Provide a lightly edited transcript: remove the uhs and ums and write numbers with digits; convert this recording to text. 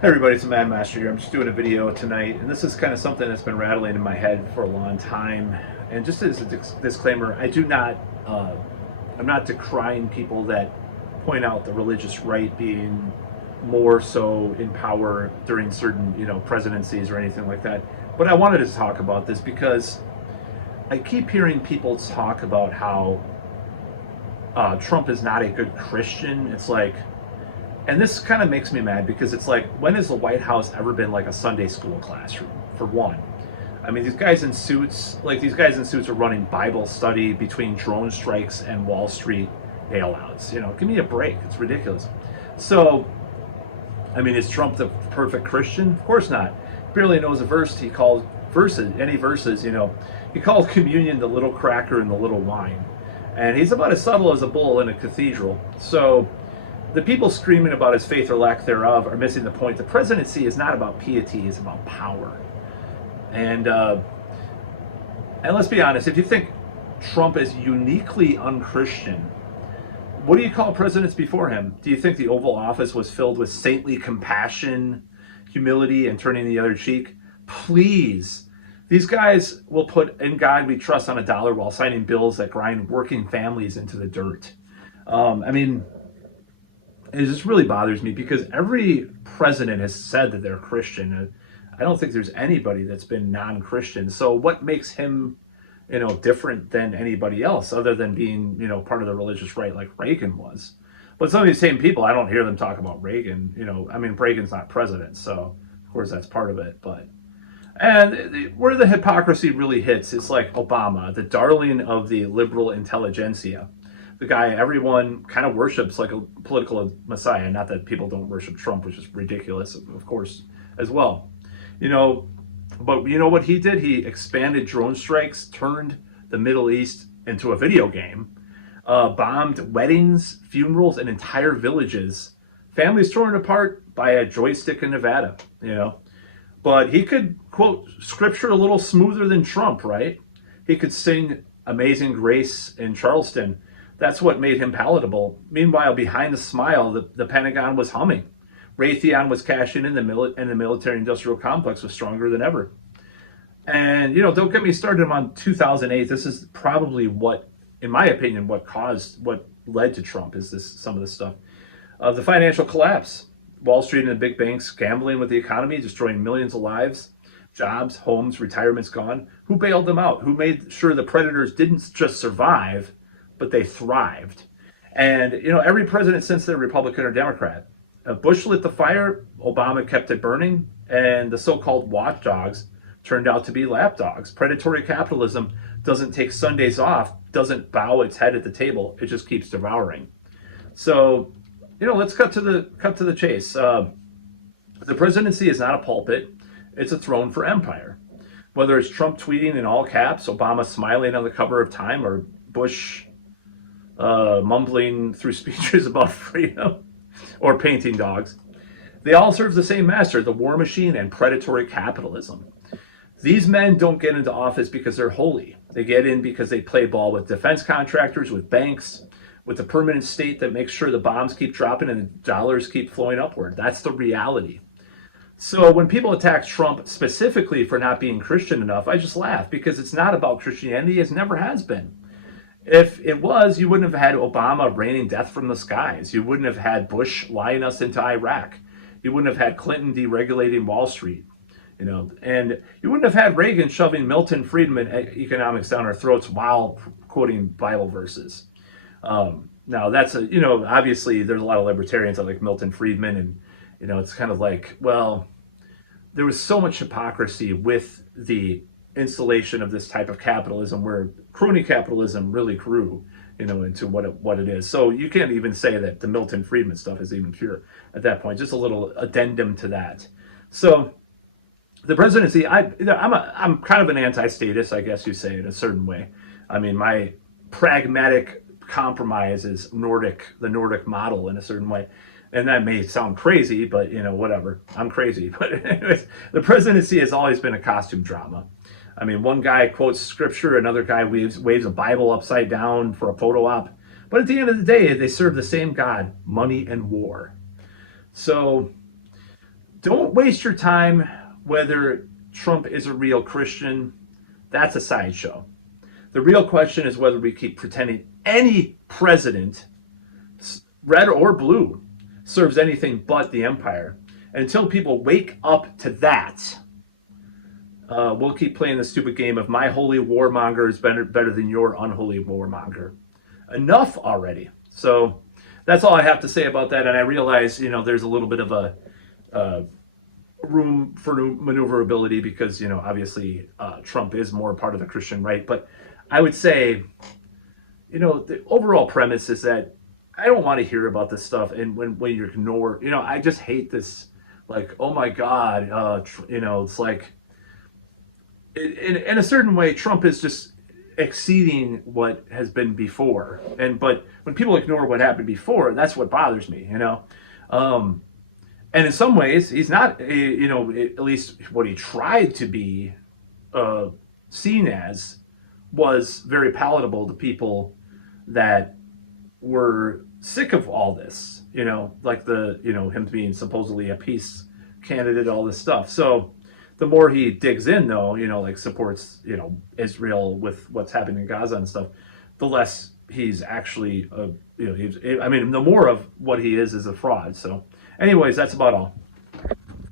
Hey everybody, it's Mad Master here. I'm just doing a video tonight, and this is kind of something that's been rattling in my head for a long time. And just as a disclaimer, I'm not decrying people that point out the religious right being more so in power during certain, presidencies or anything like that. But I wanted to talk about this because I keep hearing people talk about how Trump is not a good Christian. It's like, and this kind of makes me mad because it's like, when has the White House ever been like a Sunday school classroom, for one? I mean, these guys in suits are running Bible study between drone strikes and Wall Street bailouts. Give me a break. It's ridiculous. So, I mean, is Trump the perfect Christian? Of course not. He barely knows a verse. He called any verses, he called communion the little cracker and the little wine. And he's about as subtle as a bull in a cathedral. So, the people screaming about his faith or lack thereof are missing the point. The presidency is not about piety, it's about power. And let's be honest, if you think Trump is uniquely unchristian, what do you call presidents before him? Do you think the Oval Office was filled with saintly compassion, humility, and turning the other cheek? Please. These guys will put "in God we trust" on a dollar while signing bills that grind working families into the dirt. It just really bothers me because every president has said that they're Christian. I don't think there's anybody that's been non-Christian. So what makes him, different than anybody else other than being, part of the religious right like Reagan was? But some of these same people, I don't hear them talk about Reagan. Reagan's not president, so of course that's part of it. And where the hypocrisy really hits is like Obama, the darling of the liberal intelligentsia. The guy everyone kind of worships like a political messiah. Not that people don't worship Trump, which is ridiculous, of course, as well. But you know what he did? He expanded drone strikes, turned the Middle East into a video game, bombed weddings, funerals, and entire villages. Families torn apart by a joystick in Nevada, But he could quote scripture a little smoother than Trump, right? He could sing Amazing Grace in Charleston. That's what made him palatable. Meanwhile, behind the smile, the Pentagon was humming. Raytheon was cashing in, and the military-industrial complex was stronger than ever. And, don't get me started on 2008. This is probably what, in my opinion, what led to Trump is some of this stuff. The financial collapse. Wall Street and the big banks gambling with the economy, destroying millions of lives, jobs, homes, retirements gone. Who bailed them out? Who made sure the predators didn't just survive, but they thrived? And, every president since they're Republican or Democrat. Bush lit the fire, Obama kept it burning, and the so-called watchdogs turned out to be lapdogs. Predatory capitalism doesn't take Sundays off, doesn't bow its head at the table, it just keeps devouring. So, let's cut to the chase. The presidency is not a pulpit, it's a throne for empire. Whether it's Trump tweeting in all caps, Obama smiling on the cover of Time, or Bush mumbling through speeches about freedom, or painting dogs, they all serve the same master, the war machine and predatory capitalism. These men don't get into office because they're holy. They get in because they play ball with defense contractors, with banks, with the permanent state that makes sure the bombs keep dropping and the dollars keep flowing upward. That's the reality. So when people attack Trump specifically for not being Christian enough, I just laugh because it's not about Christianity. It never has been. If it was, you wouldn't have had Obama raining death from the skies. You wouldn't have had Bush lying us into Iraq. You wouldn't have had Clinton deregulating Wall Street, and you wouldn't have had Reagan shoving Milton Friedman economics down our throats while quoting Bible verses. Now that's obviously there's a lot of libertarians that like Milton Friedman, and it's kind of like, well, there was so much hypocrisy with the installation of this type of capitalism where crony capitalism really grew, into what it is. So you can't even say that the Milton Friedman stuff is even pure at that point. Just a little addendum to that. So the presidency, I'm kind of an anti-statist, I guess you say, in a certain way. I mean, my pragmatic compromise is the Nordic model in a certain way. And that may sound crazy, but whatever. I'm crazy. But anyways, the presidency has always been a costume drama. I mean, one guy quotes scripture, another guy waves a Bible upside down for a photo op. But at the end of the day, they serve the same God, money and war. So don't waste your time whether Trump is a real Christian. That's a sideshow. The real question is whether we keep pretending any president, red or blue, serves anything but the empire. And until people wake up to that, we'll keep playing the stupid game of my holy warmonger is better than your unholy warmonger. Enough already. So that's all I have to say about that. And I realize, there's a little bit of a room for maneuverability because, obviously Trump is more part of the Christian right. But I would say, the overall premise is that I don't want to hear about this stuff. And when you ignore, I just hate this, like, oh my God, it's like, in a certain way, Trump is just exceeding what has been before. But when people ignore what happened before, that's what bothers me, And in some ways, he's not, at least what he tried to be seen as was very palatable to people that were sick of all this, like him being supposedly a peace candidate, all this stuff. So the more he digs in, though, like supports, Israel with what's happening in Gaza and stuff, the less he's actually, the more of what he is a fraud. So anyways, that's about all.